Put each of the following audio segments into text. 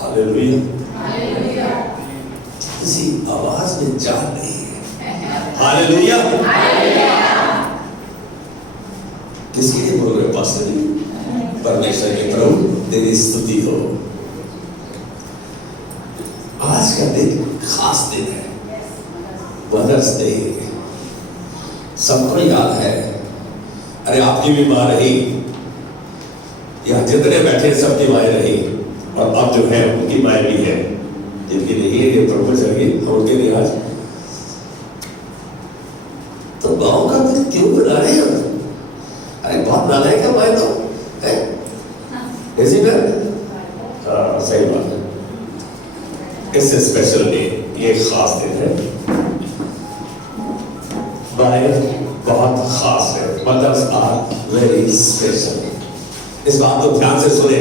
Hallelujah. किसी आवाज में जान नहीं है। हालेलुया। किसके लिए बोल रहे हो पास्टर जी? परमेश्वर के प्रभु तेरी स्तुति हो। आज का दिन खास दिन है, मदर्स डे। सबको याद है, अरे आपकी भी माँ रही, यहाँ जितने बैठे सबकी माएँ रही, और अब जो है उनकी माएँ भी है, जिनके लिए ये प्रभु चाहिए हम उनके लिए आज तो गाँव का दिन क्यों बना रहे हैं? अरे बहुत नाला है क्या माएँ तो है ऐसी बात? हाँ सही बात है। इससे स्पेशल डे, ये खास दिन है, बहुत खास है। Mothers are very special. इस बात को ध्यान से सुने।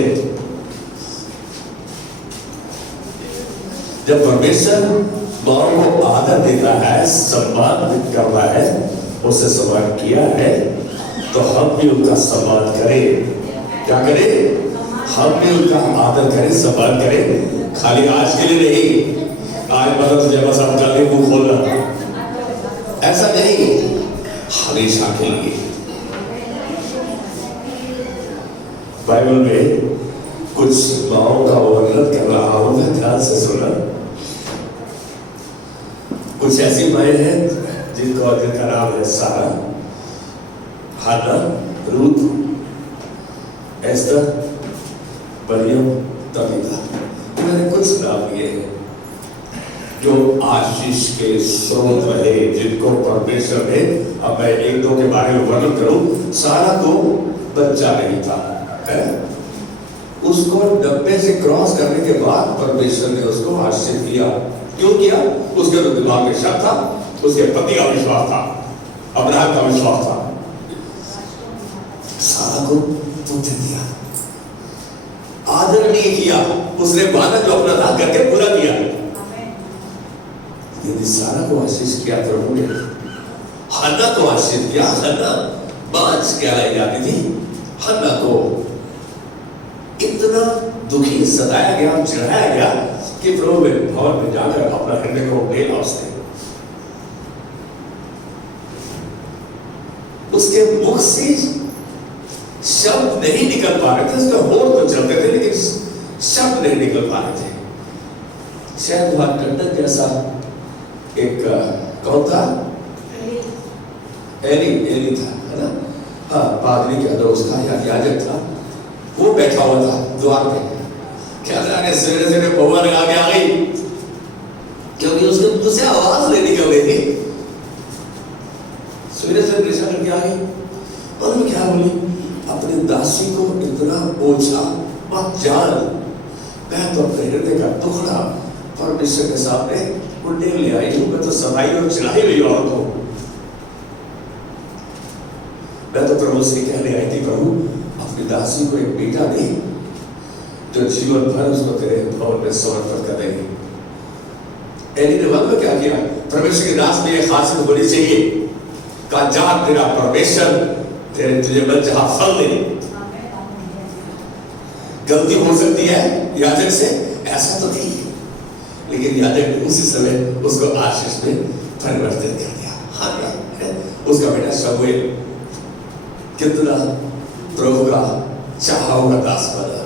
जब परमेश्वर माँ को आदर देता है, सम्मान करता है, उसे सम्मान किया है, तो हम भी उनका सम्मान करें। क्या करें? हम भी उनका आदर करें, सम्मान करें। खाली आज के लिए नहीं, आज मदर्स डे बस हम कल ही मुंह खोलना, ऐसा नहीं, हमेशा के लिए। बाइबल में कुछ माओं का वर्णन कर रहा हूं, मैं ध्यान से सुना। कुछ ऐसी माएँ हैं जिनका नाम है सारा, हाना, रूथ, एस्तर, मरियम, तबीता। मैंने कुछ नाम लिए हैं जो आशीष के स्रोत रहे, जिनको परमेश्वर ने, अब मैं एक दो के बारे में वर्णन करूं। सारा को बच्चा नहीं था, है? उसको डब्बे से क्रॉस करने के बाद परमेश्वर ने उसको आशीष दिया। क्यों किया? उसके तो दिमाग में शक था, उसके पति का विश्वास था, अब्राहम का विश्वास था। सारा को पुत्र दिया, आदर नहीं किया, उसने वादा जो अपना था करके पूरा किया। यदि सारा को आशीष किया प्रभु ने, हन्ना को आशीष किया। हन्ना बांझ कहलाई जाती थी। हन्ना को इतना दुखी सताया गया, चिढ़ाया गया कि प्रभु ने भवन में जाकर अपना हृदय को मेला उसके मुख से शब्द नहीं निकल पा रहे थे। उसके होठ तो चलते थे लेकिन शब्द नहीं निकल पा रहे थे। शायद वहां टंडन जैसा एक कौन था? एली था, है ना? हाँ, पादरी के अंदर उसका याजक था, वो बैठा हुआ था द्वार पे। क्या जाने सवेरे सवेरे बहुआ लगा के आ गई, क्योंकि उसके मुंह से आवाज नहीं निकल रही थी। सवेरे सवेरे निशा करके आ गई और वो क्या बोली? अपनी दासी को इतना ओछा मत जान, मैं तो अपने हृदय का टुकड़ा परमेश्वर के सामने उड़ने ले आई हूं। मैं तो सफाई और चिढ़ाई हुई औरत हूं। मैं तो प्रभु से कहने आई थी, प्रभु अपनी दासी को एक बेटा दे जो जीवन भर उसको तेरे भवन में समर्पित कर देगी। एली ने वक्त क्या किया? परमेश्वर के दास में एक खासियत होनी चाहिए, कहा जा तेरा परमेश्वर तेरे तुझे बल जहां फल दे। गलती हो सकती है याजक से, ऐसा तो नहीं, लेकिन याजक ने उसी समय उसको आशीष में परिवर्तित कर दिया। हाँ, उसका बेटा शमूएल कितना प्रभु का चाहा हुआ दास बना।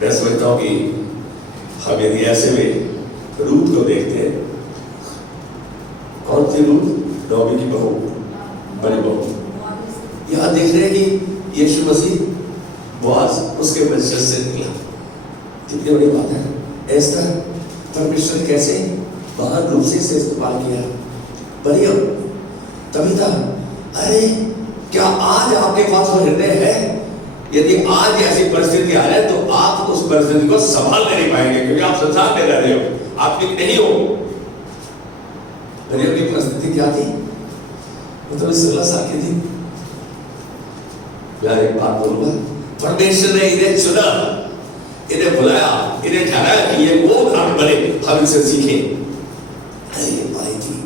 मैं समझता हूं कि हम यदि ऐसे में रूथ को देखते हैं, कौन थी रूथ? नौमी की बहू, बड़ी बहू। यहां देख रहे हैं कि यीशु मसीह बोआज उसके वंशज से निकला। कितनी बड़ी बात है। एस्तर परमेश्वर कैसे महान रूप से इस्तेमाल किया। मरियम, तबीता, अरे क्या आज आपके पास वो हृदय है? यदि आज ऐसी परिस्थिति आ जाए तो आप उस परिस्थिति को संभाल नहीं पाएंगे, क्योंकि आप संसार में रह रहे हो, आप ठीक नहीं हो। मरियम की परिस्थिति क्या थी? वो तो 16 साल की थी। मैं एक बात बोलूंगा, परमेश्वर ने इन्हें चुना, इन्हें बुलाया, इन्हें ठहराया कि ये वो उदाहरण बने, हम इनसे सीखें। ये पाई थी।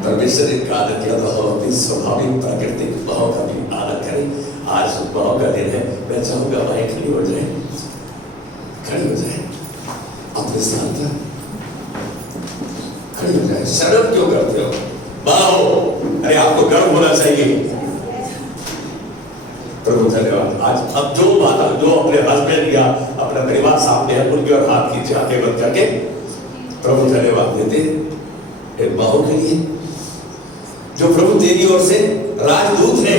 परमेश्वर ने आदर किया तो हम अपनी स्वाभाविक प्राकृतिक भाव का भी आदर करें। आज माओ का दिन है, मैं चाहूंगा भाई खड़ी हो जाए, खड़ी हो जाए, अपने स्थान पर खड़ी हो जाए। शर्म क्यों करते हो? बाहो, अरे आपको गर्व होना चाहिए। प्रभु धन्यवाद। आज अब जो बात जो अपने हस्बैंड या अपना परिवार सामने है उनके और हाथ खींचे आगे बढ़ करके प्रभु धन्यवाद देते एक बाहों के लिए जो प्रभु तेरी ओर से राजदूत है,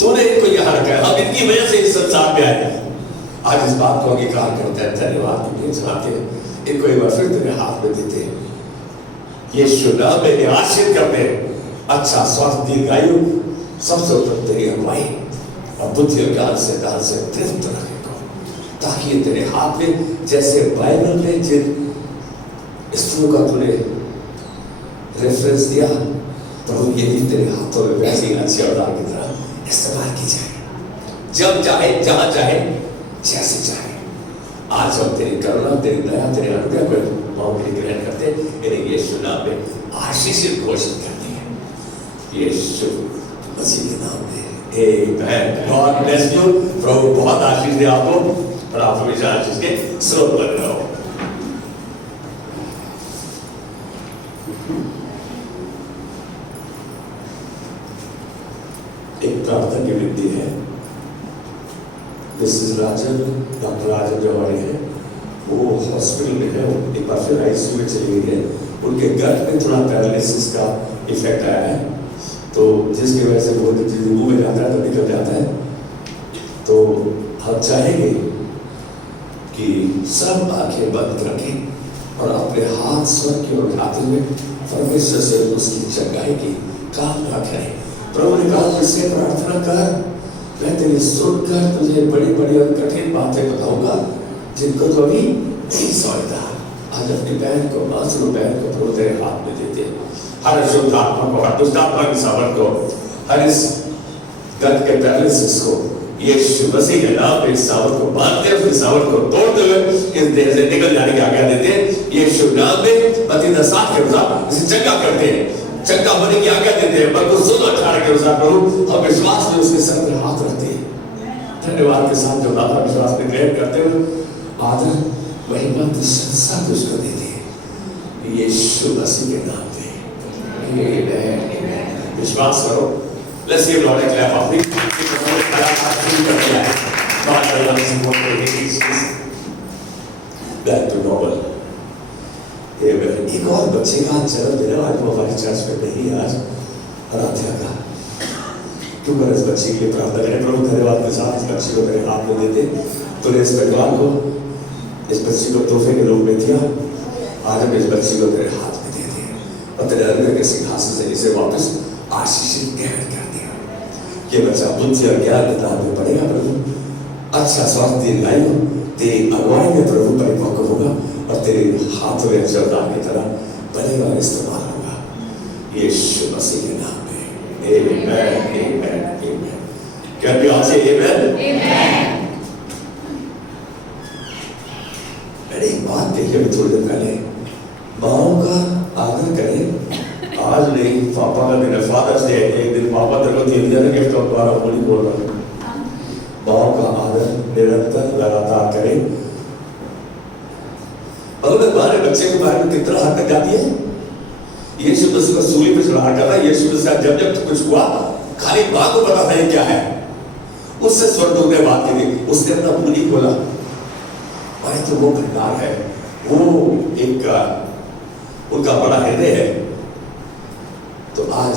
तूने इनको यहाँ रखा है, हम इनकी वजह से इस संसार में आए। आज इस बात को अंगीकार करते हैं, धन्यवाद चलाते हैं, इनको एक बार फिर तेरे हाथ में देते हैं। यीशु नाम में आशीर्वाद करते हैं, अच्छा स्वास्थ्य दीर्घायु सबसे उत्तम तेरी अगुवाई और बुद्धि और ज्ञान से दान से तृप्त रखेगा, ताकि ये तेरे हाथ में जैसे बाइबल में जिन स्त्रियों का तूने रेफरेंस दिया, प्रभु ये भी तेरे हाथों में वैसी अच्छी औजार की तरह इस्तेमाल की जाए, जब चाहे जहां चाहे जैसे चाहे। आज हम तेरी करुणा तेरी दया तेरे अनुग्रह को माओ के लिए ग्रहण करते, इन्हें यीशु नाम में आशीषित घोषित करते हैं, यीशु मसीह के नाम में। आमेन। God bless you. प्रभु बहुत आशीष दे आपको और आप हमेशा आशीष के स्रोत बने रहो। एक प्रार्थना की विनती है। मिसेस राजन, डॉक्टर राजन जो हमारे हैं, वो हॉस्पिटल में है, एक बार फिर आईसीयू में चली गई है। उनके गट में थोड़ा पैरालिसिस का इफेक्ट आया है, तो जिसकी वजह से वो मुंह में जाता है तो निकल जाता है। तो हम चाहेंगे कि सब आंखें बंद रखें और अपने हाथ स्वर की ओर उठाते हुए परमेश्वर से उसकी चंगाई की कामना करें। प्रभु ने कहा मुझसे प्रार्थना कर, मैं तेरी सुनकर तुझे बड़ी बड़ी और कठिन बातें बताऊंगा जिनको तो अभी नहीं समझता। आज अपनी बहन को, मासूम बहन को प्रभु तेरे हाथ में देते हैं। हर शुद्ध आत्मा को, हर दुष्ट आत्मा की सामर्थ को, हर इस गट के पैरालिसिस को यीशु मसीह के नाम में इस सामर्थ को बांधते, उसकी सामर्थ को तोड़ते हुए इस देह से निकल जाने की आज्ञा देते हैं। यीशु नाम में मत्ती 10:7 के अनुसार इसे चंगा करते हैं, चंगा होने की आज्ञा देते हैं। मरकुस 16:18 के अनुसार प्रभु हम विश्वास में उसके सर पर हाथ रखते हैं। धन्यवाद के साथ जो बात विश्वास में ग्रहण करते हुए आदर महिमा प्रशंसा तुझको देते हैं यीशु मसीह के नाम में। विश्वास करो। Let's give Lord a clap of back to normal. एक और बच्चे का जन्म दिन है, आज वो हमारी चर्च में नहीं है, आज आराध्या का। क्यों कर इस बच्चे के लिए प्रार्थना करें। प्रभु धन्यवाद के साथ इस बच्चे को तेरे हाथ में देते, तूने इस परिवार को, इस बच्चे को तोहफे के रूप में दिया। आज हम इस बच्चे को तेरे हाथ में देते हैं और तेरे अनुग्रह के सिंहासन से इसे वापस आशीषित ग्रहण कर दिया। ये बच्चा बुद्धि और ज्ञान के दान में पड़ेगा प्रभु, अच्छा स्वास्थ्य दीर्घायु तेरी अगुवाई में प्रभु परिपक्व होगा और तेरे हाथों में अवजार की तरह बनेगा और इस्तेमाल होगा यीशु मसीह के नाम में। आमेन, आमेन, आमेन। Can we all say amen? Amen. मैंने एक बात देखी अभी थोड़ी देर पहले, माओ का आदर करें। आज नहीं, पापा का दिन है, फादर्स डे, एक दिन पापा तेरे को दिया ना गिफ्ट और द्वारा बोली बोल रहा हूँ। माओ का आदर निरंतर लगातार करें। अगर हमारे बच्चे को बाहर में कितना हद तक जाती है, यीशु मसीह को सूली पे चढ़ा कर रहा है। यीशु मसीह जब जब कुछ हुआ, खाली माँ को पता था ये क्या है। उससे स्वर्गदूत ने बात की थी, उसने अपना मुंह नहीं खोला। भाई तो वो भंडार है, वो एक उनका बड़ा हृदय है। तो आज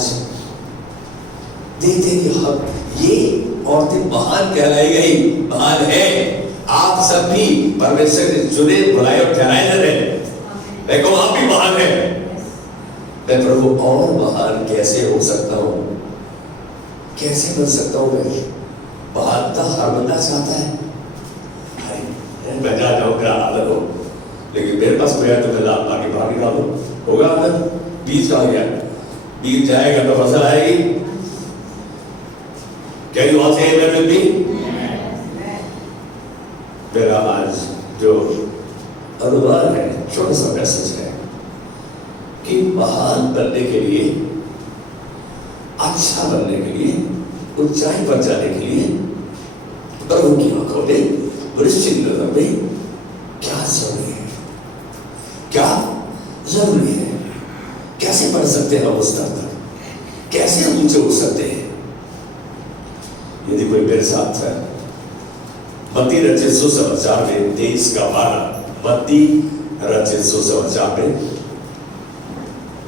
देखते हैं कि हम ये औरतें महान कहलाई गई, महान है। आप सब भी परमेश्वर के चुने बुलाए और ठहराए जाते हैं। मैं कहूँ आप भी महान है। मैं प्रभु और महान कैसे हो सकता हूँ, कैसे बन सकता हूँ? मैं महानता हर बंदा चाहता है, मैं जा जाऊंगा आदर हो, लेकिन मेरे पास कोई है तो मैं आत्मा की बाहर निकालू होगा आदर। बीज का गया, बीज जाएगा तो फसल आएगी। क्या यू ऑल से आमेन विद मी? मेरा आज जो अनुमान है, छोटा सा मैसेज है कि महान बनने के लिए, अच्छा बनने के लिए ऊंचाई पर जाने के लिए प्रभु की आंखों में, वृश्चिक नजर में क्या जरूरी है, क्या जरूरी है, कैसे बढ़ सकते हैं हम उस स्तर तक, कैसे हम ऊंचे उठ सकते हैं। यदि कोई मेरे साथ है मत्ती रचित सुसमाचार में 23:12, मत्ती रचित सुसमाचार में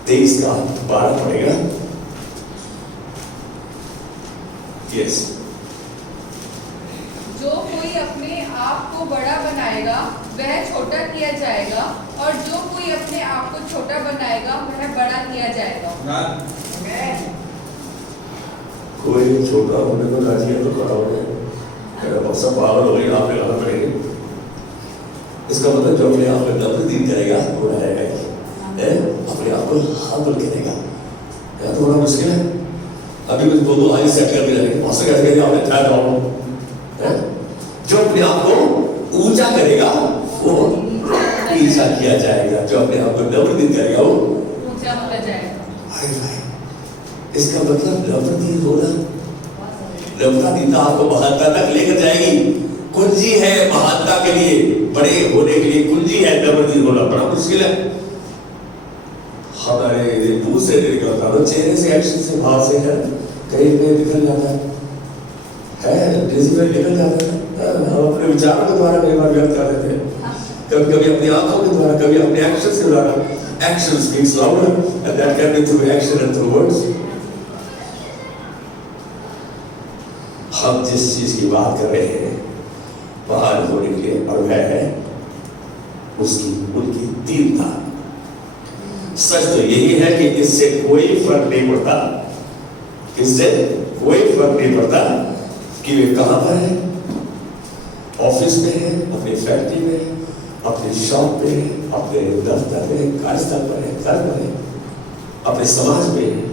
23:12 पड़ेगा। यस। जो कोई अपने आप को बड़ा बनाएगा वह छोटा किया जाएगा, और जो कोई अपने आप को छोटा बनाएगा वह बड़ा किया जाएगा। कोई छोटा होने को राजी है तो खड़ा हो जाए, सब पागल हो गई, आप लगाना पड़ेंगे। इसका मतलब जो अपने आप में नम्रता करेगा वो रहेगा, अपने आप को हम्बल करेगा। यार थोड़ा मुश्किल है, अभी कुछ दो आई सेट कर भी रहेंगे, मास्टर कैसे करेगा आपने ट्राई डाउन। जो अपने आप को ऊंचा करेगा वो नीचा किया जाएगा, जो अपने आप को नम्रता करेगा वो ऊंचा होता जाएगा। इसका मतलब नम्रता होना, नम्रता आपको महानता तक लेकर जाएगी। कुंजी है महानता के लिए, बड़े होने के लिए कुंजी है नम्रता होना। बड़ा मुश्किल है, हमारे दूर से निकलता है, चेहरे से, एक्शन से, भाव से है, कहीं पे निकल जाता है डिजिटल निकल जाता है। हम अपने विचारों के द्वारा कई बार व्यक्त कर देते हैं, कभी कभी अपनी आंखों के द्वारा, कभी अपने एक्शन के द्वारा। Action speaks louder and that can be through action and through words. हम जिस चीज की बात कर रहे हैं बाहर होने के लिए, और वह है उसकी उनकी दीनता। सच तो यही है कि इससे कोई फर्क नहीं पड़ता, इससे कोई फर्क नहीं पड़ता कि वे कहां पर है, ऑफिस में है, अपनी फैक्ट्री में, अपने शॉप पे, अपने दफ्तर में, कार्यस्थल पर है, घर पर है, अपने समाज में है।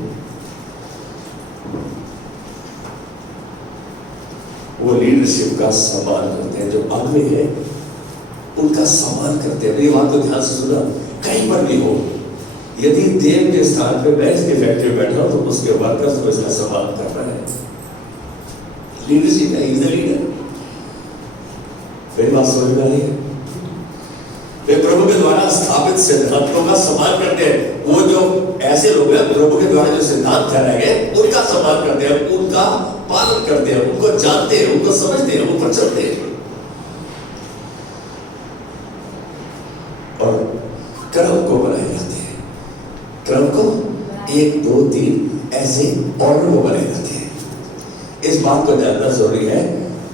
वो लीडरशिप का सम्मान करते हैं, जो अगुवे है उनका सम्मान करते हैं। मेरी बात को ध्यान से सुना, कहीं पर भी हो, यदि देव के स्थान पे मैं इसके फैक्ट्री में बैठा हूं तो उसके वर्कर्स को इसका सम्मान करना है। लीडरशिप है, इज द लीडर। मेरी बात समझ में आ रही है? वे प्रभु के द्वारा स्थापित सिद्धांतों का सम्मान करते हैं। वो जो ऐसे लोग हैं प्रभु के द्वारा जो सिद्धांत ठहराए गए उनका सम्मान करते हैं, उनका पालन करते हैं, उनको जानते हैं, उनको समझते हैं, उन पर चलते हैं। और क्रम को बनाए रखते हैं, क्रम को 1 2 3 ऐसे ऑर्डर को बनाए रखते हैं। इस बात को जानना जरूरी है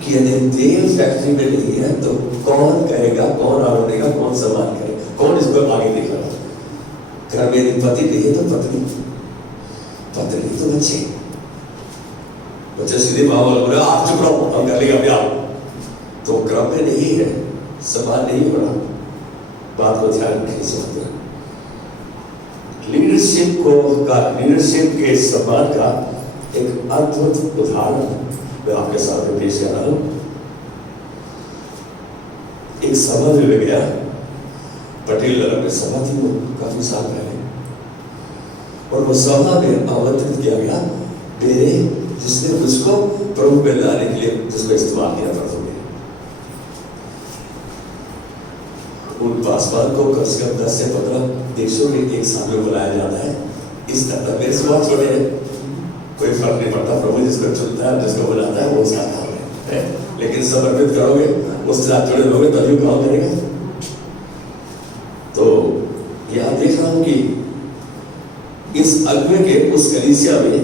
कि यदि तेल फैक्ट्री में नहीं है तो कौन कहेगा, कौन आरोनेगा, कौन सम्मान करेगा, कौन इसको आगे देखेगा। घर में यदि पति नहीं है तो पत्नी, पत्नी तो बच्चे, बच्चे सीधे माँ बाप बोले आप चुप रहो, हम कर लेंगे अपने आप, तो क्रम में नहीं है, सम्मान नहीं हो रहा। बात को ध्यान रखिए सकते हैं। लीडरशिप के सम्मान का एक अद्भुत उदाहरण मैं आपके सामने पेश कर रहा हूं। एक सभा में गया, पटेल नगर में सभा थी वो काफी साल पहले, और वो सभा में आमंत्रित किया गया मेरे, जिसने मुझको प्रभु में लाने के लिए जिसको इस्तेमाल किया था। उन पासवान को कम से कम 10 से 15 देशों में एक साथ में बुलाया जाता है। इस तरह मेरे से बहुत छोटे हैं, कोई फर्क नहीं पड़ता, प्रभु जिसको चुनता है, जिसको बुलाता है वो उसका काम है। लेकिन समर्पित करोगे, उसके साथ जुड़े रहोगे तभी काम करेगा। तो यह देख रहा हूं कि इस अगुवे के उस कलीसिया में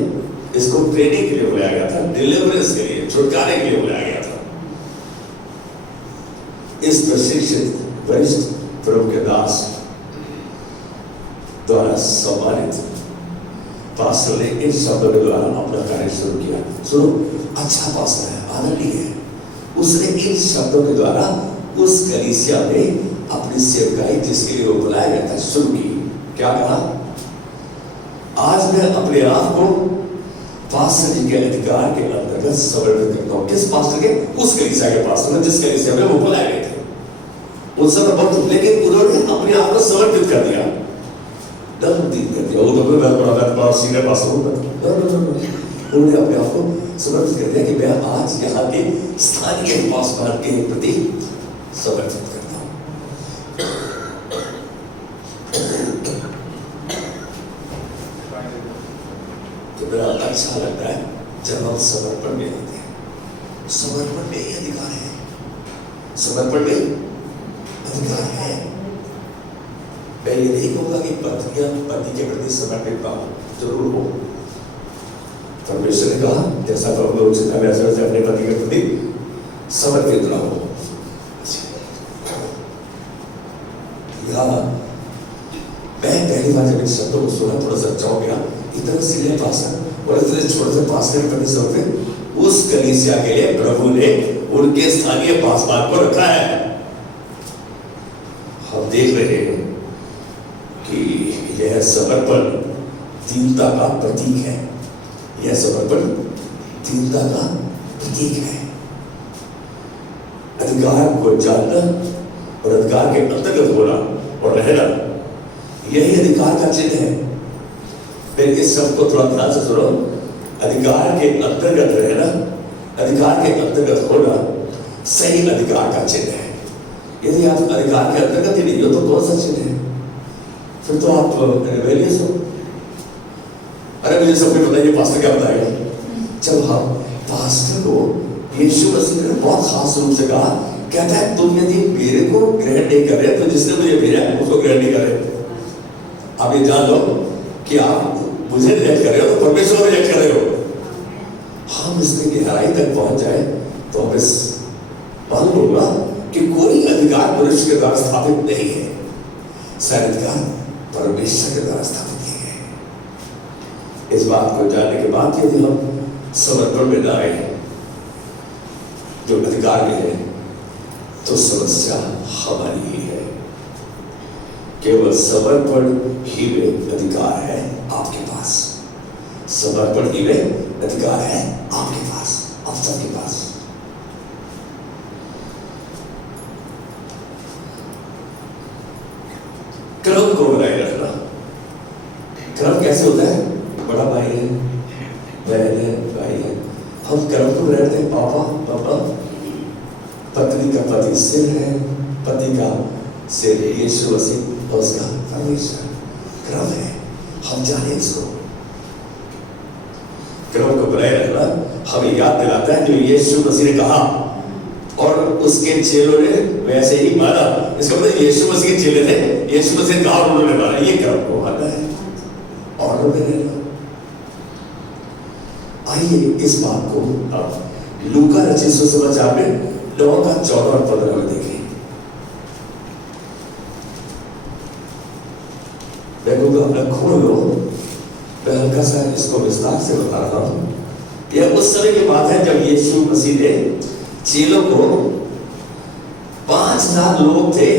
इसको ट्रेनिंग के लिए बुलाया गया था, डिलीवरेंस के लिए, छुटकारे के लिए बुलाया गया था। इस प्रशिक्षित वरिष्ठ प्रभु के दास द्वारा सम्मानित पास्टर ने इन शब्दों के द्वारा अपना कार्य शुरू किया। सुनो, अच्छा पास्टर है, आदरणीय है, उसने इन शब्दों के द्वारा उस कलीसिया में अपनी सेवकाई जिसके लिए वो बुलाया गया था शुरू की। क्या कहा? आज मैं अपने आप को पास्टर जी के अधिकार के अंतर्गत समर्पित करता हूं। किस पास्टर के? उस कलीसिया के पास्टर, जिस कलीसिया में वो बुलाए गए थे। उन सब बहुत, लेकिन उन्होंने अपने आप को समर्पित कर दिया, कर दिया। वो तो मैं बड़ा सीनियर पास्टर हूं, उन्होंने अपने आप को समर्पित कर दिया कि मैं आज यहाँ के स्थानीय पासवान के प्रति समर्पित करता हूँ। तो मेरा अच्छा लगता है जब हम समर्पण में होते हैं। समर्पण में ही अधिकार है, समर्पण में अधिकार है। मैं ये नहीं कहूँगा कि पत्नियां पति के प्रति समर्पित ना हो, जरूर हो। परमेश्वर ने कहा जैसा तो हम लोग सीखा वैसे वैसे अपने पति के प्रति समर्पित रहो। मैं पहली बार जब इस शब्दों को सुना थोड़ा सा चौंक गया। इतना सीधे पास्टर और इतने छोटे से पास्टर के प्रति समर्पित, उस कलीसिया के लिए प्रभु ने उनके स्थानीय पासवान को रखा है। हम देख रहे हैं कि यह समर्पण दीनता का प्रतीक है। यह समर्पण दीनता का प्रतीक है। अधिकार को जानना और अधिकार के अंतर्गत होना और रहना, यही अधिकार का चिन्ह है। फिर इस शब्द को थोड़ा ध्यान से सुनो। अधिकार के अंतर्गत रहना, अधिकार के अंतर्गत होना सही अधिकार का चिन्ह है। यदि आप अधिकार के अंतर्गत ही नहीं हो तो कौन सा चिन्ह है? फिर तो आप रिबेलियस हो। अरे मुझे सब कुछ बताइए, पास्टर क्या बताएगा? जब हम पास्टर को यीशु मसीह ने बहुत खास रूप से कहा, कहता है तुम यदि मेरे को ग्रहण नहीं कर रहे तो जिसने मुझे भेजा है उसको ग्रहण नहीं कर रहे। आप ये जान लो कि आप मुझे रिजेक्ट कर रहे हो तो परमेश्वर को रिजेक्ट कर रहे हो। हम इसमें गहराई तक पहुंच जाए तो हम इस मालूम होगा कि कोई अधिकार मनुष्य के द्वारा स्थापित नहीं है, सारे अधिकार परमेश्वर के द्वारा स्थापित किए गए। इस बात को जानने के बाद यदि हम समर्पण में न आए जो अधिकार में है तो समस्या हमारी ही है। केवल समर्पण ही में अधिकार है आपके पास, समर्पण ही में अधिकार है आपके पास, आप सबके पास। क्रम को बनाए रखना। क्रम कैसे होता है? बड़ा भाई है, बहन है, भाई है, हम क्रम को बनाए रखते हैं। पापा, पत्नी का पति सिर है, पति का सिर यीशु मसीह और उसका परमेश्वर। क्रम है, हम जाने इसको। क्रम को बनाए रखना हमें याद दिलाता है जो यीशु मसीह ने कहा और उसके चेलों ने वैसे ही माना। इसका मतलब यीशु मसीह के चेले थे, यीशु मसीह ने कहा और उन्होंने माना। ये क्रम को माना है और रहना। आइए इस बात को अब लूका रचित सुसमाचार में 9:14 और 15 में देखें। मैं कहूँगा अपना खोल लो, मैं हल्का सा इसको विस्तार से बता रहा हूँ। यह उस समय की बात है जब यीशु मसीह ने चेलों को 5000 लोग थे,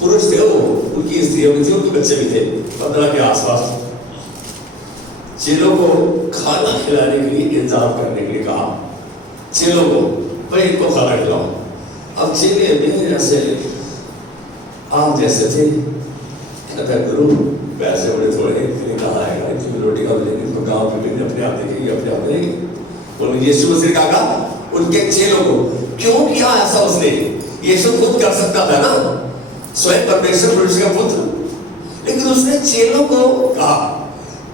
पुरुष थे, वो उनकी स्त्रियों भी थी, उनके बच्चे भी थे 15 के आसपास। चेलों को खाना खिलाने के लिए इंतजाम करने के लिए कहा। चेलों को भाई इनको खाना खिलाओ। अब चेले भी जैसे आप जैसे थे, कहता गुरु पैसे बड़े थोड़े कहाँ आएगा, इतनी रोटी का लेंगे तो गाँव पे भी अपने आप देखेंगे, अपने आप देखेंगे। उन्होंने यीशु मसीह ने कहा उनके चेलों को। क्यों किया ऐसा उसने? यीशु खुद कर सकता था ना, स्वयं परमेश्वर मनुष्य का पुत्र, लेकिन उसने चेलों को कहा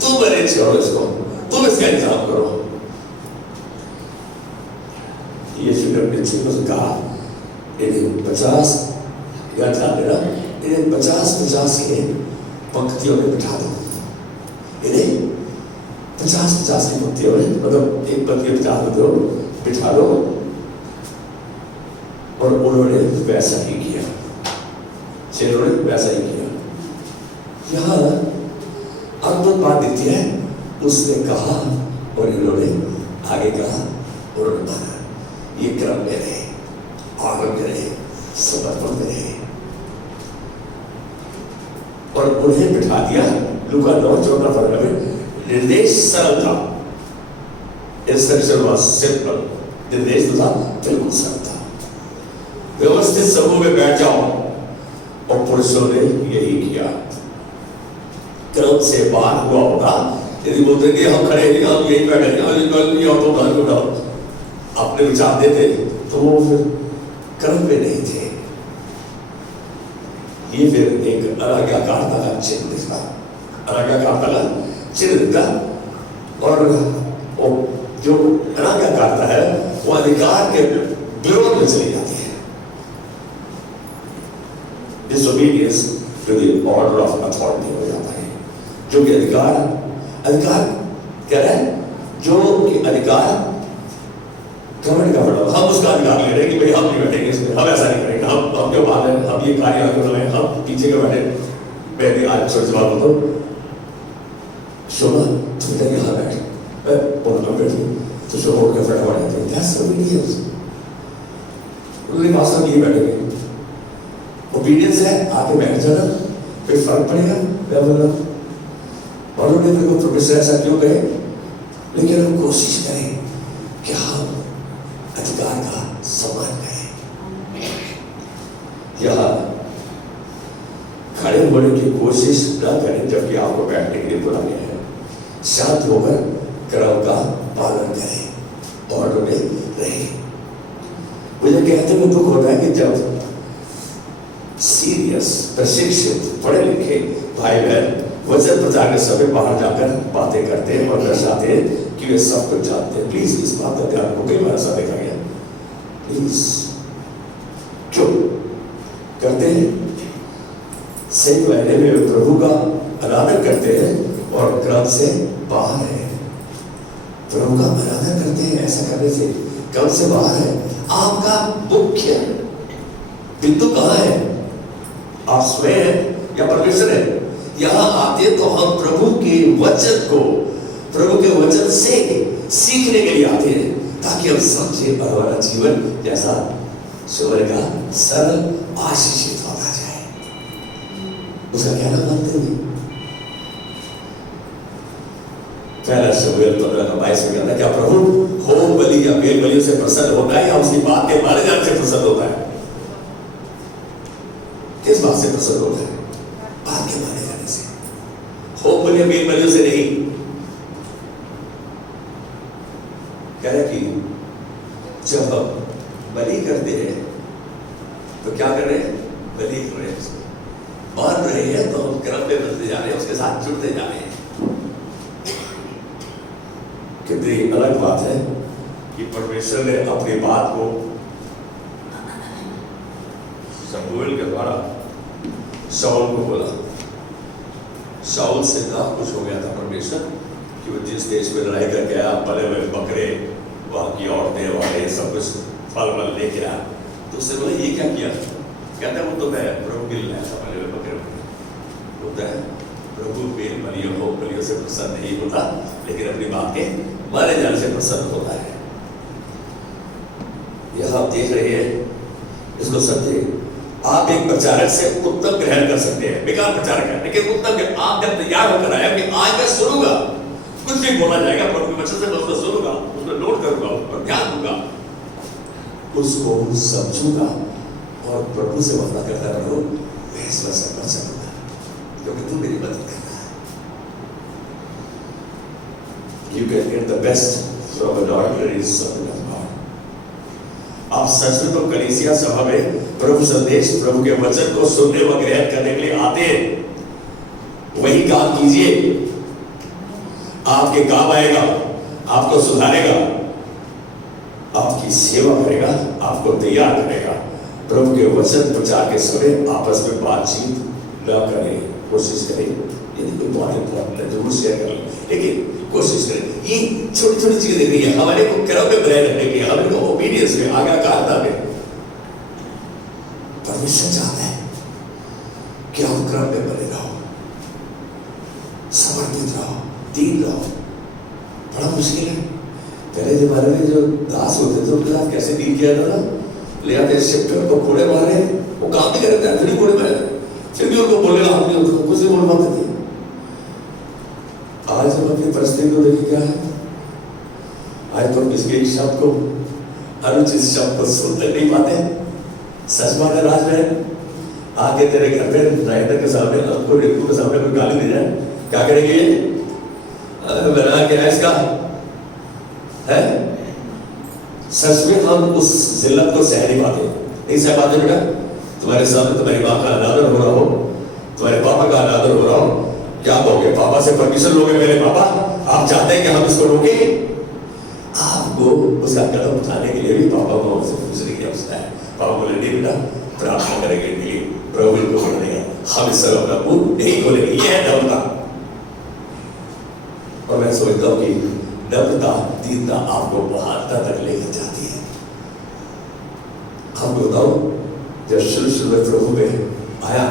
तुम मैनेज करो इसको, तुम इसका इंतजाम करो। यीशु ने अपने चेलों से कहा इन्हें 50 या ध्यान देना, इन्हें 50-50 के पंक्तियों में बिठा दो। इन्हें 50-50 की पंक्तियों में, मतलब एक पंक्ति में 50 दो, बिठा दो। और उन्होंने वैसा ही किया, चेलों ने वैसा ही किया। यहाँ अद्भुत बात दिखती है, उसने कहा और इन्होंने आगे कहा और उन्होंने माना। ये क्रम में रहे, आगे में रहे, समर्पण में रहे और उन्हें बिठा दिया। लूका 9:14 में निर्देश सरल था, इंस्ट्रक्शन वाज सिंपल, निर्देश तो था बिल्कुल सरल था। व्यवस्थित समूह में बैठ जाओ और पुरुषों ने यही किया। क्रम से बाहर हुआ होगा यदि बोलते कि हम खड़े हैं, हम यही बैठे हैं, ऑटो उठाओ, अपने विचार देते तो वो फिर कर्म पे नहीं थे। ये फिर एक आज्ञाकारिता का चिन्ह दिखा, आज्ञाकारिता का चिन्ह दिखा। और जो आज्ञाकारिता है वो अधिकार के विरोध में चली जाती है। Disobedience to the order of authority हो जाता है। जो कि अधिकार कह रहा है, जो कि अधिकार गवर्नमेंट का बड़ा, हम उसका अधिकार ले रहे हैं कि भाई हम नहीं बैठेंगे इसमें, हम ऐसा नहीं करेंगे, हम जो बात है, हम ये कार्य आगे बढ़ाएं, हम पीछे के बैठे। आज छोटे बात हो शोभा तुम यहाँ बैठ तो शोभा उठ के फटाफट आते हैं, दैट्स ओबीडियंस। उन्होंने वास्तव में ये बैठेंगे, ओबीडियंस है आके बैठ जाना, फिर फर्क पड़ेगा क्या बोला। और उन्होंने मेरे को प्रोफेसर ऐसा क्यों कहे, लेकिन हम कोशिश करें कि हम अधिकार का सम्मान करें। यहाँ खड़े होने की कोशिश न करें जबकि आपको बैठने के लिए बुला गया है। शांत होकर क्रम का पालन करें और उन्हें रहे। मुझे कहते हुए दुख होता है कि जब सीरियस प्रशिक्षित पढ़े लिखे भाई बहन वचन प्रचार के समय बाहर जाकर बातें करते हैं और दर्शाते हैं कि वे सब कुछ जानते हैं। प्लीज इस बात का ध्यान को, कई बार ऐसा देखा गया, प्लीज क्यों करते हैं? सही मायने में प्रभु का आराधना करते हैं और क्रम से बाहर है। प्रभु का आराधना करते हैं, ऐसा करने से क्रम से बाहर है। आपका मुख्य बिंदु कहाँ है? आप स्वयं या परमेश्वर है? यहाँ आते तो हम प्रभु के वचन को, प्रभु के वचन से सीखने के लिए आते हैं ताकि हम समझे और हमारा जीवन जैसा स्वर्ग का सरल आशीषित होता जाए। उसका क्या नाम मानते हैं? पहला शमूएल 15:22 में कहता है, क्या प्रभु होम बलि या मेल बलियों से प्रसन्न होता है या उसकी बात के माने जाने से प्रसन्न होता है? किस बात से प्रसन्न होता है? बात के माने जाने से। होम बलि या मेल बलियों से नहीं। कह रहे कि जब हम बलि करते हैं तो क्या कर रहे हैं? बलि कर रहे हैं, मान रहे हैं, तो हम क्रम में बढ़ते जा रहे हैं, उसके साथ जुड़ते जा रहे हैं। कितनी अलग बात है कि परमेश्वर ने अपनी बात को शमूएल के द्वारा शाऊल को बोला। शाऊल से ना कुछ हो गया था परमेश्वर कि वो जिस देश में लड़ाई करके आया, पले हुए बकरे, वहां की औरतें, वहां सब कुछ फल वल लेके आया, तो उससे बोला ये क्या किया? कहता है वो तो मैं प्रभु के लिए लाया था, पले हुए बकरे होता है। प्रभु मेल बलियों हो बलियों से प्रसन्न नहीं होता, लेकिन अपनी बात के मारे जाने से प्रसन्न होता है। यह आप देख रहे हैं, इसको समझे। आप एक प्रचारक से उत्तम ग्रहण कर सकते हैं, बेकार प्रचारक है लेकिन उत्तम। आप जब तैयार होकर आया कि आज मैं सुनूंगा, कुछ भी बोला जाएगा प्रभु के वचन से, मैं उसको सुनूंगा, उसको नोट करूंगा, उस पर ध्यान दूंगा, उसको समझूंगा और प्रभु से वादा करता रहूं, मैं इस वचन पर चलूंगा क्योंकि तू मेरी मदद करना है। You can get the best from an ordinary servant of God. आप सच में तो कलीसिया सभा में प्रभु संदेश, प्रभु के वचन को सुनने व ग्रहण करने के लिए आते हैं। वही काम कीजिए, आपके काम आएगा, आपको सुधारेगा, आपकी सेवा करेगा, आपको तैयार करेगा। प्रभु के वचन प्रचार के समय आपस में बातचीत न करें, कोशिश करें। यदि कोई बहुत इंपॉर्टेंट है जरूर शेयर कर लें, लेकिन कोशिश करें। ये छोटी छोटी चीजें देख रही है हमारे को क्रम में बनाए रखने के लिए, हमारे को ओबीडियंस में, आज्ञाकारिता में। परमेश्वर चाहता है कि हम क्रम में बने रहो, समर्पित रहो, दीन रहो। बड़ा मुश्किल है। पहले जमाने में जो दास होते थे उनके साथ कैसे डील किया जाता था? ले आते शिफ्टर को कोड़े मारे, वो काम नहीं करते थे, फिर कोड़े मारे, फिर भी उनको बोलेगा, हमने उनको कुछ नहीं बोल पाते थे। आज हम अपनी परिस्थिति को देखिए क्या है। आज तो किसी एक शब्द को, अनुचित शब्द को सुनते नहीं पाते। सच बात है, राज में आके तेरे घर पे ड्राइवर के सामने, आपको रिक्रू के सामने कोई गाली दे जाए, क्या करेंगे? बना क्या है इसका है? सच में हम उस जिल्लत को सह नहीं पाते, नहीं सह पाते बेटा। तुम्हारे सामने तुम्हारी माँ का अनादर हो रहा हो, तुम्हारे पापा का अनादर हो रहा हो, क्या कहोगे? पापा से परमिशन लोगे? मेरे पापा आप चाहते हैं कि हम इसको रोके? आपको उसका कदम उठाने के लिए भी पापा को से पूछने की आवश्यकता है। पापा बोले नहीं बेटा, प्रार्थना करेंगे इनके लिए, प्रभु इनको खोलेगा, हम इस समय अपना मुंह नहीं खोलेंगे। ये है नम्रता। और मैं सोचता हूँ कि नम्रता, दीनता आपको महानता तक लेकर जाती है। आपको बताऊं, जब शुरू में प्रभु में आया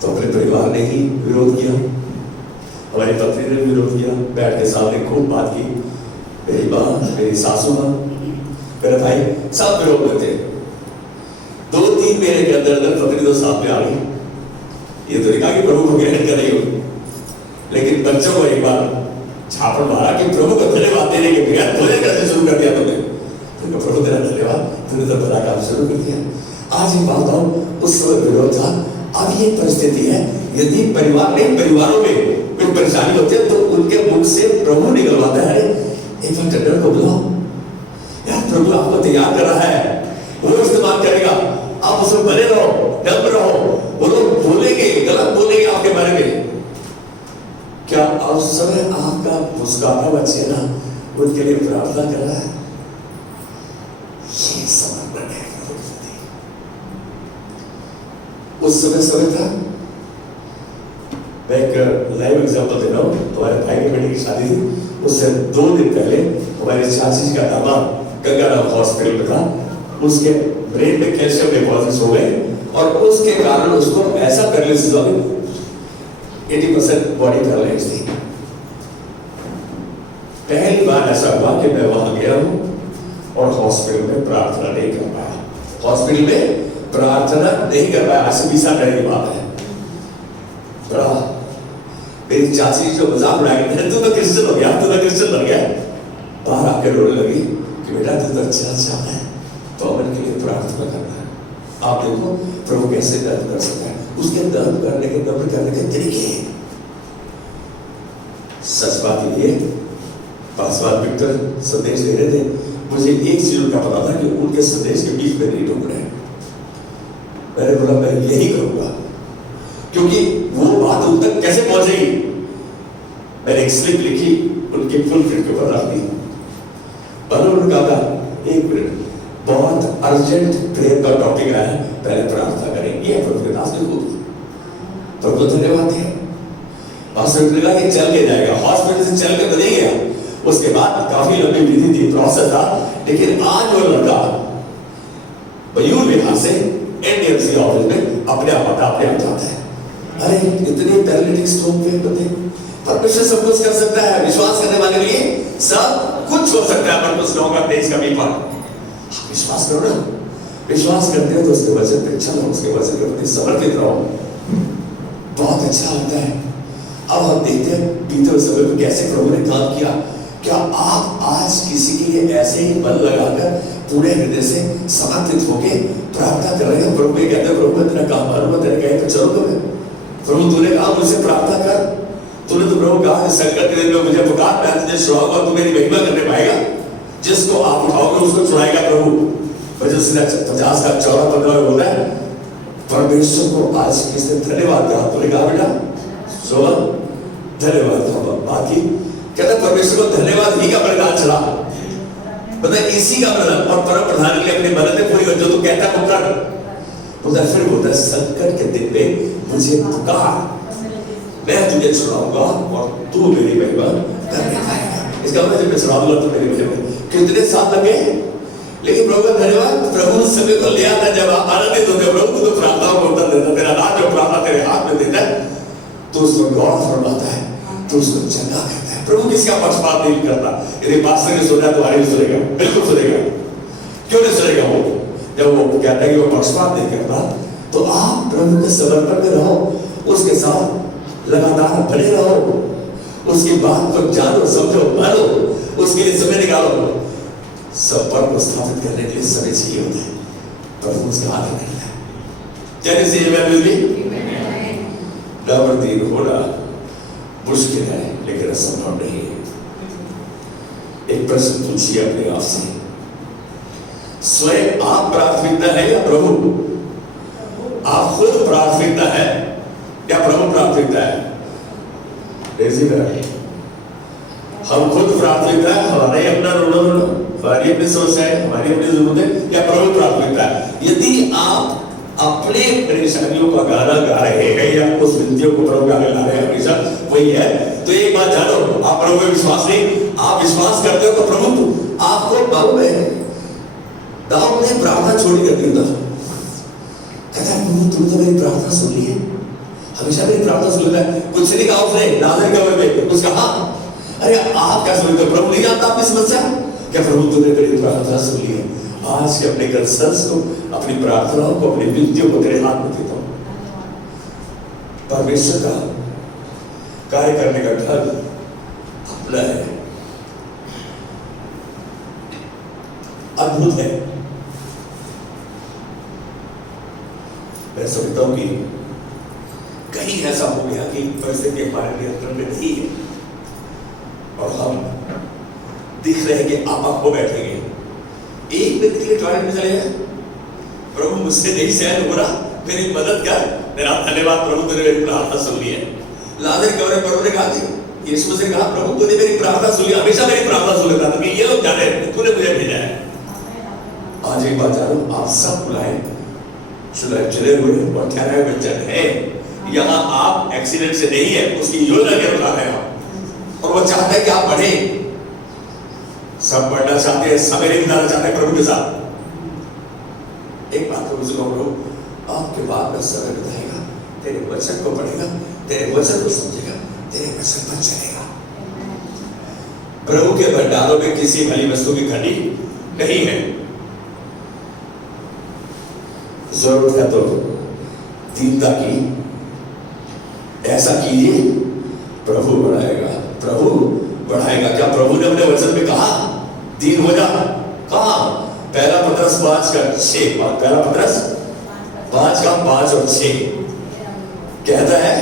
तो अपने परिवार ने ही विरोध किया, हमारी पत्नी ने विरोध किया, बैठ के सामने खूब बात की, मेरी माँ, मेरी सासू माँ, मेरे भाई, सब विरोध में थे। 2-3 महीने के अंदर अंदर पत्नी तो साथ में आ गई। ये तो नहीं कहा कि प्रभु को ग्रहण कर रही हो, लेकिन बच्चों को एक बार छापड़ मारा कि प्रभु को धन्यवाद देने के बगैर भोजन करने शुरू कर दिया तुमने। तो प्रभु तेरा धन्यवाद, तूने तो भला काम शुरू कर दिया। आज एक बात बताऊं, उस समय विरोध था, अब ये परिस्थिति है, यदि परिवार नहीं, परिवारों में कोई परेशानी होती है तो उनके मुख से प्रभु निकलवाता है, एक बार टेंडर को बुलाओ यार, प्रभु आपको तैयार कर रहा है, वो इस्तेमाल करेगा, आप उसमें बने रहो, डब रहो। वो लोग बोलेंगे, गलत बोलेंगे आपके बारे में। क्या उस समय आपका मुस्कुराता बच्चे ना उनके लिए प्रार्थना कर रहा है? ये समर्पण है प्रभु के प्रति। उस समय था, मैं एक लाइव एग्जांपल दे रहा हूँ। हमारे भाई के बेटे की शादी थी, उससे 2 दिन पहले हमारे चाची का दामाद गंगाराम हॉस्पिटल में था। उसके ब्रेन में कैल्शियम डिपॉजिट्स हो गए और उसके कारण उसको ऐसा पैरालिसिस हो गया, 80% बॉडी पैरालाइज थी। पहली बार ऐसा हुआ कि मैं वहां गया हूं और हॉस्पिटल में प्रार्थना नहीं कर पाया। हॉस्पिटल में प्रार्थना नहीं कर पाया। आज से 20 साल पहले की बात है। बड़ा मेरी चाची जो मजाक उड़ाई, तू तो क्रिश्चियन हो गया, तू तो क्रिश्चियन बन गया, बाहर आकर रोने लगी कि बेटा तू तो अच्छा है, तो अमन के लिए प्रार्थना करना है। आप देखो प्रभु कैसे दर्द कर सकता है, उसके दर्द करने के, नम्र करने के तरीके। सच बात ये, पासवान विक्टर संदेश दे रहे थे, मुझे एक चीज उनका पता था कि उनके संदेश के बीच में नहीं ढूंढ रहे। मैंने बोला मैं यही करूंगा, क्योंकि वो बात उन तक कैसे पहुंचेगी। मैंने एक स्लिप लिखी, उनके फुल प्रिंट के ऊपर रख दी। उन्होंने कहा 1 मिनट, बहुत अर्जेंट प्रेयर का टॉपिक आया, पहले प्रार्थना करेंगे। प्रभु के दास ने बोला, प्रभु धन्यवाद है। हॉस्पिटल का ये चल के जाएगा, हॉस्पिटल से चल के तो नहीं गया। उसके बाद काफी लंबी विधि थी, प्रोसेस था, लेकिन आज वो लड़का मयूर विहार से एनडीएमसी ऑफिस में अपने आप जाता है। अरे इतने पैरालिटिक स्ट्रोक पे होते, परमेश्वर सब कुछ कर सकता है। विश्वास करने वाले लिए सब कुछ हो सकता है। पर कुछ लोगों का तेज कमी पर विश्वास करो ना, विश्वास करते हो तो उसके वचन पे चलो, उसके वचन के प्रति समर्पित रहो, बहुत अच्छा लगता है। अब हम देखते हैं बीते हुए समय में कैसे प्रभु ने काम किया। क्या आप आज किसी के लिए ऐसे ही मन लगाकर पूरे हृदय से समर्पित होके प्रार्थना कर रहे हैं? प्रभु ये कहते हैं, प्रभु मैं तेरा काम मानूंगा, तेरे कहे तो चलो। प्रभु तूने कहा मुझसे प्रार्थना कर, तूने तो प्रभु कहा संकट के दिन में मुझे पुकार, मैं तुझे छुड़ाऊंगा, तू मेरी महिमा करने पाएगा। जिसको आप उठाओगे उसको छुड़ाएगा प्रभु। 50 का 14-15 बोल रहा है, परमेश्वर को आज किसने धन्यवाद कहा? तूने कहा बेटा सोना धन्यवाद कहा। बाकी कहता परमेश्वर को धन्यवाद ही का बलिदान चढ़ा, मतलब इसी का बलिदान। और परम प्रधान के लिए अपनी मददें पूरी कर, जो तू कहता है वो कर। बोलता फिर बोलता है संकट के दिन में मुझे पुकार, मैं तुझे छुड़ाऊंगा और तू मेरी महिमा करने पाएगा। इसका मतलब जब मैं छुड़ा दूंगा तो मेरी महिमा। कितने साल लगे, लेकिन प्रभु का धन्यवाद, प्रभु उस समय को ले आता जब आप आनंदित होते। प्रभु तो प्रार्थनाओं को उत्तर देता, तेरा राज जो प्रार्थना तेरे हाथ में देता है तो उसको गौर फरमाता है, तो उसको चंगा करता है। प्रभु किसी का पक्षपात नहीं करता। यदि पास्टर ने सुना तो आगे सुनेगा, बिल्कुल सुनेगा। क्यों नहीं सुनेगा? वो जब वो कहता है कि वो पक्षपात नहीं करता, तो आप प्रभु के समर्पण में रहो, उसके साथ लगातार बने रहो, उसकी बात को जानो, समझो, मानो, उसके लिए समय निकालो। संपर्क को स्थापित करने के लिए समय चाहिए होता है, प्रभु उसका आदर करता है। नंबर 3 होना मुश्किल है लेकिन असंभव नहीं है। एक प्रश्न पूछिए अपने आप से, स्वयं आप प्राथमिकता है या प्रभु? आप खुद प्राथमिकता है या प्रभु प्राथमिकता है? हम खुद प्राथमिकता है, हमारे अपना रोना हमारी अपनी समस्या है, हमारी अपनी जरूरत है, या प्रभु प्राथमिकता है? यदि आप अपने परेशानियों का गाना गा रहे हैं या उस विनतियों को प्रभु आगे ला रहे हैं, हमेशा वही है, तो एक बात जानो, आप प्रभु में विश्वास नहीं, आप विश्वास करते हो तो प्रभु आपको मालूम है। दाऊद ने प्रार्थना छोड़ी कर दी था, कहता है प्रभु तुमने तो मेरी प्रार्थना सुन ली है, हमेशा मेरी प्रार्थना सुन लेता है। कुछ नहीं कहा उसने नाज़र के बारे में, उसका हाँ, अरे आप क्या सुनते हो? प्रभु नहीं जानता आपकी समस्या क्या? प्रभु तुमने मेरी प्रार्थना सुन ली है, आज के अपने कंसर्न्स को, अपनी प्रार्थनाओं को, अपनी विनतियों को तेरे हाथ में देता हूं। परमेश्वर का कार्य करने का ढंग अपना है, अद्भुत है। मैं समझता हूं कि कहीं ऐसा हो गया कि परिस्थिति हमारे नियंत्रण में नहीं है और हम दिख रहे हैं कि आप हो बैठेंगे, एक मिनट के लिए टॉयलेट में चले जाए, प्रभु मुझसे नहीं सहन हो रहा, मेरी मदद कर, मेरा धन्यवाद प्रभु तूने मेरी प्रार्थना सुन ली है। लाजर के बारे में प्रभु ने कहा, यीशु मसीह ने कहा प्रभु तूने मेरी प्रार्थना सुन ली, हमेशा मेरी प्रार्थना सुन लेता था कि ये लोग जाने तूने मुझे भेजा है। आज एक बात जानो, आप सब बुलाए चले हुए और ठहराए हुए जन है, यहाँ आप एक्सीडेंट से नहीं है, उसकी योजना के बुला रहे हैं और वो चाहते हैं कि आप बढ़े, सब बढ़ना चाहते हैं, सवेरे बिताना चाहते हैं प्रभु के साथ। एक बात प्रभु से कहो, आपके बाद में समय बिताएगा, तेरे वचन को पढ़ेगा, तेरे वचन को समझेगा, तेरे वचन पर चलेगा। प्रभु के भंडारों में किसी भली वस्तु की खड़ी नहीं है, जरूरत है तो दीनता की, ऐसा कीजिए प्रभु बढ़ाएगा, प्रभु बढ़ाएगा। क्या प्रभु ने अपने वचन में कहा दीन हो जा? कहा? पहला पत्रस 5:6, पहला पत्रस 5:5 और 6 कहता है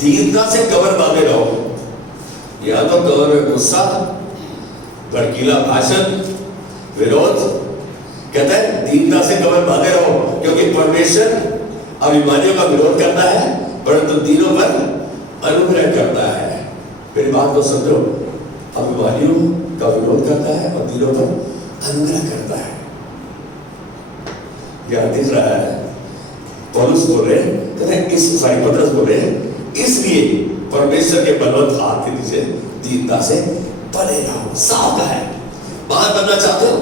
दीनता से कवर बांधे रहो, या तो कवर में गुस्सा, भड़कीला भाषण, विरोध, कहता है दीनता से कवर बांधे रहो, क्योंकि परमेश्वर अभिमानियों का विरोध करता है परंतु दीनों पर अनुग्रह करता है। मेरी बात को समझो, अभिमानियों का विरोध करता है और दीनों पर अनुग्रह करता है। क्या दिख रहा है? पौलुस बोल रहे हैं, कहते हैं इस सारी पत्रस बोल रहे हैं, इसलिए परमेश्वर के बलवंत हाथ के नीचे दीनता से बने रहो। साफ है, बाहर बनना चाहते हो?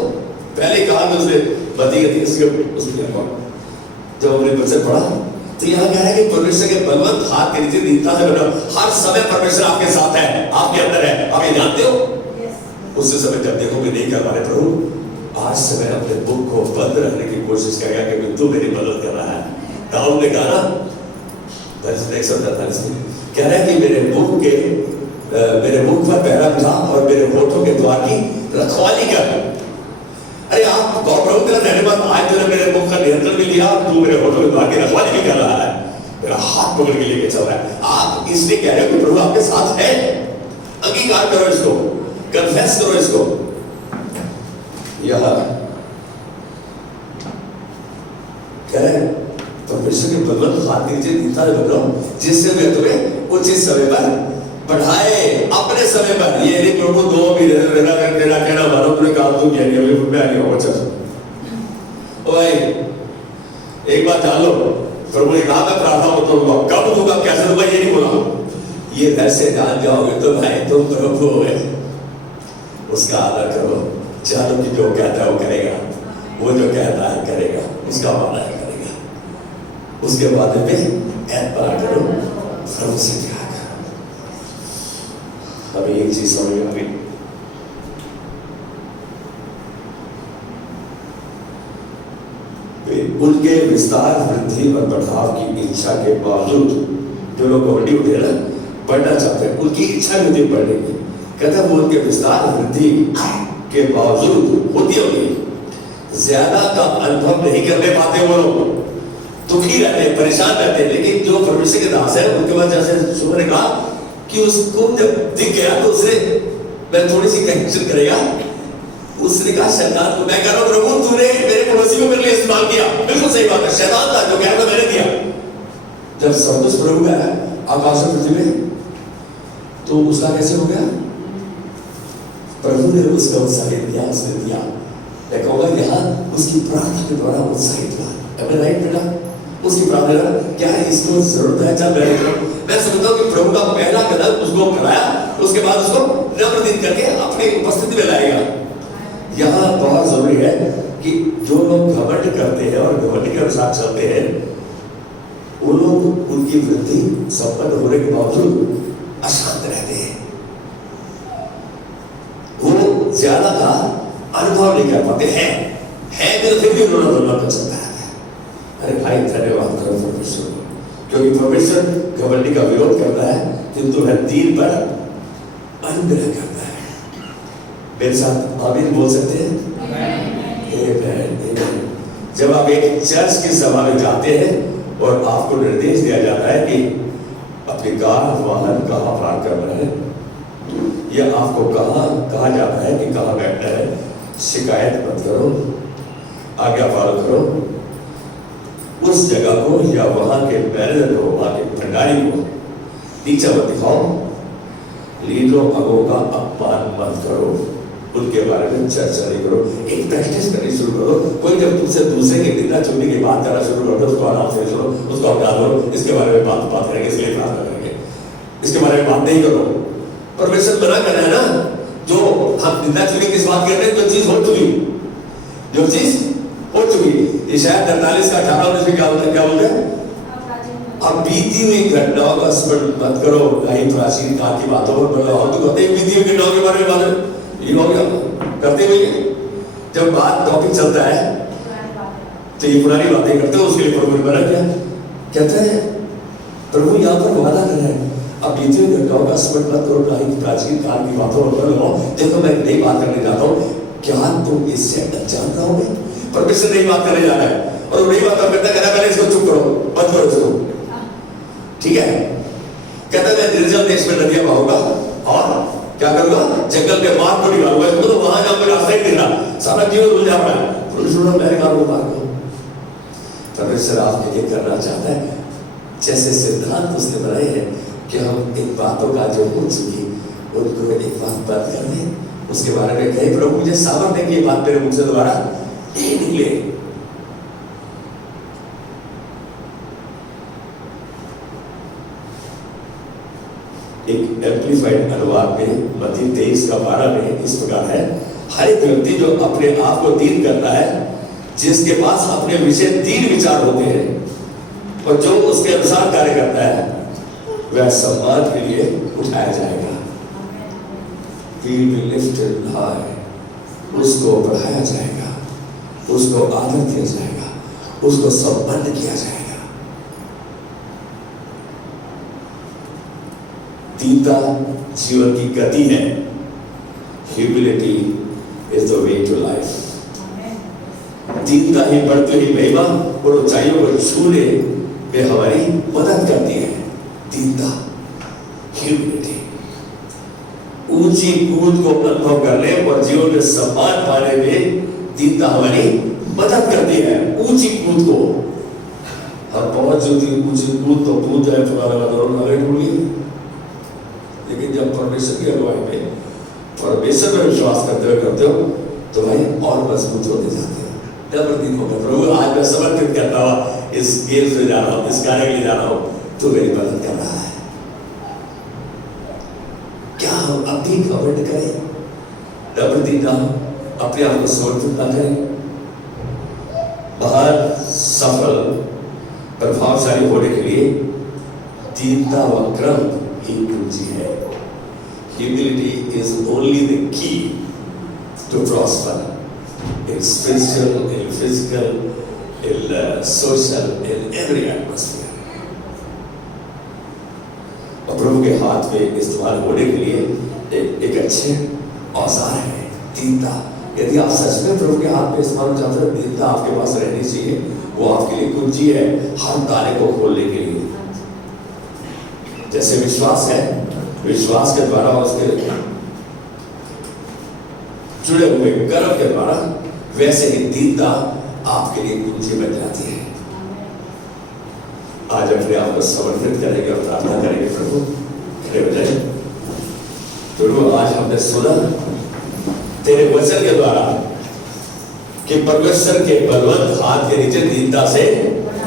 पहले कहा कि उसने बती गई उसने जब हमने वचन पढ़ा तो यहाँ कह रहा है कि परमेश्वर के बलवंत हाथ के नीचे दीनता से बनो। हर समय परमेश्वर आपके साथ है, आपके अंदर है, आप ये जानते हो? उसी समय जब देखो कि नहीं कर पा रहे प्रभु, आज से मैं अपने मुख को बंद रखने की कोशिश करेगा क्योंकि तू मेरी मदद कर रहा है। दाऊद ने कहा ना 148 में, कह रहा है कि मेरे मुख पर पहरा बिठा और मेरे होठों के द्वार की रखवाली कर। अरे आप प्रभु तेरा धन्यवाद, आज तूने मेरे मुख का नियंत्रण भी लिया, तू मेरे होठों के द्वार की रखवाली भी कर रहा है, मेरा हाथ पकड़ के लेके चल रहा है। आप इसलिए कह रहे हो कि प्रभु आपके साथ है, अंगीकार करो इसको, कन्फेस करो इसको। यह कह रहे परमेश्वर के बलवंत हाथ के नीचे दीनता से बनो, जिससे मैं तुम्हें उचित समय पर बढ़ाए, अपने समय पर। ये नहीं प्रभु 2 महीने तेरा कहना मानो तुमने कहा तुम कह रही हो मैं नहीं होगा। चल ओ भाई एक बात जान लो, प्रभु ने कहा मैं प्रार्थना होता हूँ, कब दूंगा कैसे दूंगा ये नहीं बोला। ये वैसे जान जाओगे तो भाई तुम प्रभु हो, उसका आदर करो, जानो कि जो कहता है वो करेगा, वो जो कहता है करेगा, उसका वादा है करेगा। उसके बाद में एतबार करो, प्रभु से प्यार करो। अभी एक चीज समझ में आ गई, उनके विस्तार, वृद्धि और बढ़ाव की इच्छा के बावजूद जो लोग कबड्डी उठे ना पढ़ना चाहते हैं, उनकी इच्छा नहीं होती पढ़ने की, कहते हैं वो उनके विस्तार वृद्धि के बावजूद होती होगी, ज्यादा का अनुभव नहीं करने पाते वो लोग, दुखी रहते हैं, परेशान रहते हैं। लेकिन जो परमेश्वर के दास है उनके बाद जैसे सुबह ने कहा कि उसको जब दिख गया तो उसने मैं थोड़ी सी करेक्शन करेगा। उसने कहा शैतान को, मैं कह रहा हूं प्रभु तूने मेरे पड़ोसी को मेरे लिए इस्तेमाल किया, बिल्कुल सही बात है, शैतान था जो कह रहा था मैंने दिया। जब सब कुछ प्रभु का है आकाश और पृथ्वी में, तो उसका कैसे हो गया? प्रभु ने उसका उत्साहित किया, उसने दिया। मैं कहूँगा यहाँ उसकी प्रार्थना के द्वारा उत्साहित हुआ। अब राइट बेटा, उसकी प्रार्थना क्या है, इसको जरूरत है, चल रहे हैं। मैं समझता हूँ कि प्रभु का पहला कदम उसको कराया, उसके बाद उसको नम्रदिन करके अपनी उपस्थिति में लाएगा। यहाँ बहुत जरूरी है कि जो लोग घमंड करते हैं और घमंड के अनुसार चलते हैं, वो लोग उनकी वृद्धि संपन्न होने के बावजूद अशांत रहते हैं। वो ज्यादा का अनुभव नहीं कर पाते हैं, तो फिर भी उन्होंने कर सकता है। अरे भाई धन्यवाद करो परमेश्वर को, क्योंकि परमेश्वर घमंडी का विरोध करता है, किंतु वह दीन पर अनुग्रह करता है। मेरे साथ आमीन बोल सकते हैं? जब आप एक चर्च की सभा में जाते हैं और आपको निर्देश दिया जाता है कि अपनी कार वाहन कहाँ पार्क करना है, या आपको कहा जाता है कि कहाँ बैठना है, शिकायत मत करो, आज्ञा पालन करो, उस जगह को या वहां के मैनेजर को, वहां के भंडारी को नीचा मत दिखाओ, लीडरों अगों का अपमान मत करो, उनके बारे में चर्चा नहीं करो। एक प्रैक्टिस करनी शुरू करो। कोई जब तुमसे दूसरे की निंदा चुनने की बात करना शुरू कर दो, उसको आराम से सुनो, उसको हटा दो, इसके बारे में बात करेंगे, इसलिए प्रार्थना करेंगे, इसके बारे में बात नहीं करो। परमेश्वर मना कर रहा है ना, जो हम निंदा चुनने की बात कर रहे हैं, जो चीज हो चुकी, जो चीज हो चुकी। इशाया 43 का 18 में क्या बोलते हैं? अब बीती हुई घटनाओं का स्मरण मत करो, नहीं प्राचीन काल की बातों पर बोलो। हम तो कहते हैं बीती हुई घटनाओं के बारे में बात ये हो गया करते हुए, जब बात टॉपिक चलता है तो ये पुरानी बातें करते हो, उसके लिए प्रभु ने बना क्या कहते हैं? प्रभु यहाँ पर वादा कर रहे हैं, अब बीती हुई घटनाओं का स्मरण मत करो, नहीं प्राचीन काल की बातों पर बोलो। देखो मैं नई बात करने जाता हूँ, क्या तुम इससे अनजान रहोगे? परमेश्वर नई बात करने जा रहा है और वो नई बात करता है, पहले इसको चुप करो, बंद करो इसको, ठीक है? कहता है मैं निर्जल देश में नदियां बहाऊंगा और क्या करूंगा? जंगल के मार्ग को निकालूंगा। इसको तो वहां जहां पे रास्ता ही नहीं रहा, सारा जीवन उलझा पड़ा है। मेरे काम को मार्ग को परमेश्वर आपके लिए करना चाहता है। जैसे सिद्धांत उसने बनाए हैं कि हम इन बातों का जो हो चुकी उनको एक बात बंद कर दें, उसके बारे में कहे प्रभु मुझे सामर्थ्य की बात मेरे मुख से दोबारा नहीं निकले। एक एम्प्लीफाइड अनुवाद में मत्ती 23 का 12 में इस प्रकार है, हर एक व्यक्ति जो अपने आप को दीन करता है, जिसके पास अपने विषय दीन विचार होते हैं और जो उसके अनुसार कार्य करता है, वह सम्मान के लिए उठाया जाएगा। He will be lifted high, उसको बढ़ाया जाएगा, उसको आदर दिया जाएगा, उसको सम्मान किया जाएगा। दीनता जीवन की गति है। Humility is the way to life. दीनता ही बढ़ती हुई महिमा और ऊंचाइयों को छूने में हमारी मदद करती है। दीनता, ह्यूमिलिटी, ऊंची कूद को अनुभव करने और जीवन में सम्मान पाने में दीनता हमारी मदद करती है। ऊंची कूद को हम पहुंच जाती है, ऊंची कूद तो कूद जाए पुराना, लेकिन जब परमेश्वर की अगुवाई में परमेश्वर में विश्वास करते हो तो भाई और मजबूत होते जाते हो। नम्रदिन होगा, प्रभु आज मैं समर्पित करता हुआ इस गेम से जा रहा हूँ, इस कार्य के लिए जा रहा हूँ, तो मेरी मदद कर रहा है। क्या हम अभी घमंड करें? नम्रदिन ना हो, अपने आप को समर्पित ना करें। महान सफल प्रभावशाली होने के लिए दीनता व क्रम ही कुंजी है। Humility is only the key to prosper in spiritual, in physical, in social, in every atmosphere. और प्रभु के हाथ में इस्तेमाल होने के लिए एक अच्छे औजार है दीनता। यदि आप सच में प्रभु के हाथ में इस्तेमाल हो जाते हैं, दीनता आपके पास रहनी चाहिए। वो आपके लिए कुंजी है हर ताले को खोलने के लिए। जैसे विश्वास है, विश्वास के द्वारा उसके जुड़े हुए कर्म के द्वारा वैसे ही दीनता आपके लिए कुंजी बन जाती है। आज अपने आप को समर्पित करेंगे और प्रार्थना करेंगे। प्रभु खड़े हो जाए। प्रभु आज हमने सुना तेरे वचन के द्वारा कि परमेश्वर के बलवंत हाथ के नीचे दीनता से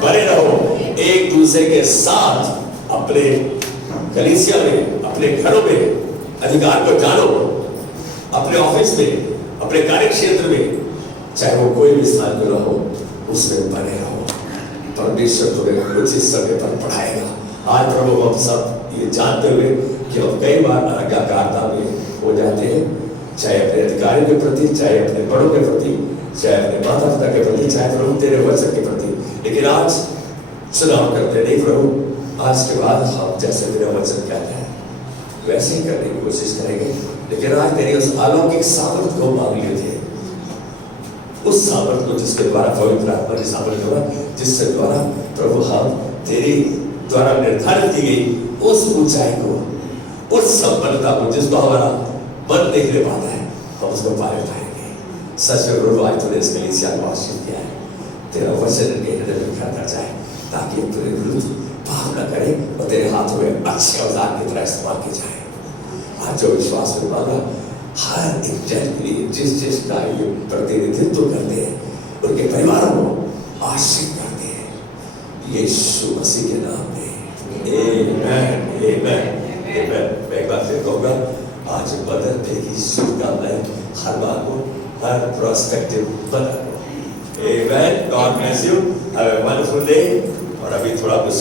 बने रहो, एक दूसरे के साथ अपने कलीसिया में, अपने घरों में अधिकार को जानो, अपने ऑफिस में, अपने कार्य क्षेत्र में, चाहे वो कोई भी स्थान में रहो, उसमें बने रहो। परमेश्वर तुम्हें उचित समय पर पढ़ाएगा। आज प्रभु हम सब ये जानते हुए कि हम कई बार आज्ञाकारिता में हो जाते हैं, चाहे अपने अधिकारियों के प्रति, चाहे अपने बड़ों के प्रति, चाहे अपने माता पिता के प्रति, चाहे प्रभु तेरे वचन के प्रति। लेकिन आज चुनाव करते नहीं प्रभु, आज के बाद हम जैसे तेरा वचन कहते हैं वैसे ही करने की कोशिश करेंगे। लेकिन आज तेरी उस अलौकिक सामर्थ को मांग लिए थे, उस सामर्थ को जिसके द्वारा पवित्र आत्मा की सामर्थ होगा, जिससे द्वारा प्रभु हम तेरी द्वारा निर्धारित की गई उस ऊंचाई को, उस संपन्नता को जिसको हमारा मन नहीं ले पाता है, हम उसको पाए पाएंगे। सच में प्रभु आज तूने इस कलीसिया को आशीष दिया है, तेरा वचन इनके हृदय में घर कर जाए ताकि तेरे विरुद्ध पाप न करे और तेरे हाथों में अच्छे औजार की तरह इस्तेमाल की जाए। आज जो विश्वास में मांगा हर एक जन के लिए जिस का ये प्रतिनिधित्व करते हैं उनके परिवारों को आशीष करते हैं यीशु मसीह के नाम में। आमेन, आमेन, आमेन। मैं एक बार फिर कहूँगा, आज बदलने की शुभकामनाएं हर बात को, हर प्रोस्पेक्टिव बदल को। आमेन। God bless you, have a wonderful day. और अभी थोड़ा कुछ